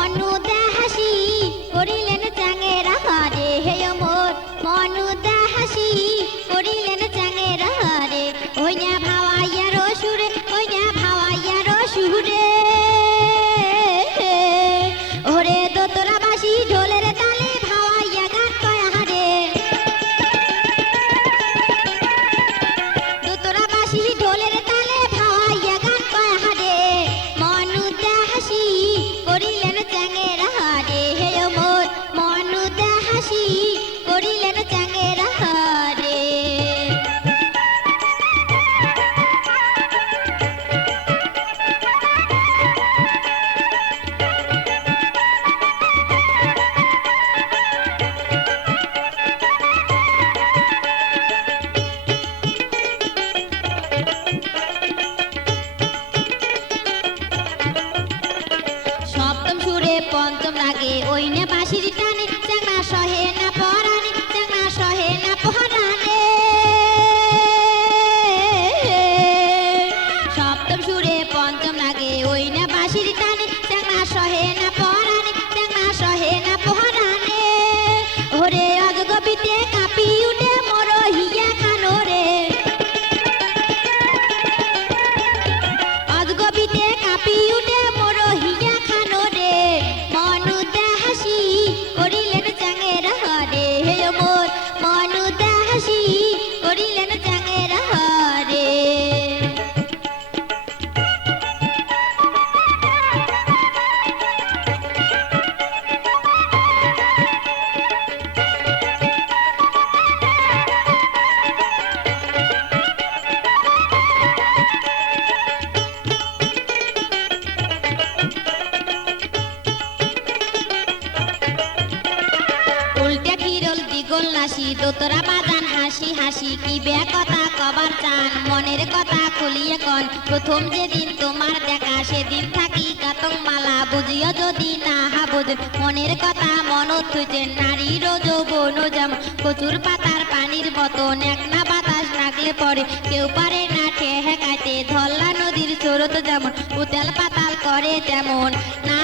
মনুদা হাসি করিলেন চাঙেরা হারে হে মোর মনুদা হাসি করিলেন চাঙেরা হারে ওই না ভাওয়াইয়ার সুরে ওই না ভাওয়াইয়ার সুরে ওরে দোতরা বাসি ঢোলের তালে ভাওয়াইয়া গান কয় হারে দোতরা বাসি ঢোলের তালে ভাওয়াইয়া গান কয় হারে মনুদা হাসি করিলেন চাঙেরা হারে হে মোর মনুদা হাসি করিলেন চাঙেরা হারে সপ্তম সুরে পঞ্চম রাগে ওই নে বাঁশির টানে চাংনা সহে না পরানে চাংনা সহে না পরানে সপ্তম সুরে পঞ্চম রাগে ওই না বাঁশির টানে চাংনা সহে না পরানে চাংনা সহে না পরানে ওরে অজগবিতে কাঁপি উঠে মোর হিয়া খানো রে অজগবিতে কাঁপি উঠে মোর হিয়া খানো রে মনুদা হাসি করিলেন চাঙেরা হারে হে মোর মনুদা হাসি করিলেন চাঙেরা হারে উল্টে খিরল দ্বিগুল নাসি দোতরা বাজান হাসি হাসি কি বে কথা কবার চান মনের কথা খুলিয়ে কন প্রথম যেদিন তোমার দেখা সেদিন থাকি কাতং মালা বুঝিও যদি না বুঝেন মনের কথা মনত থুইছেন নারীর যৌবন যেমন কচুর পাতার পানির মতন এক না বাতাস লাগলে পরে কেউ পারে না ঠেকাইতে ধল্লা নদীর স্রোত যেমন উতাল পাতাল করে তেমন না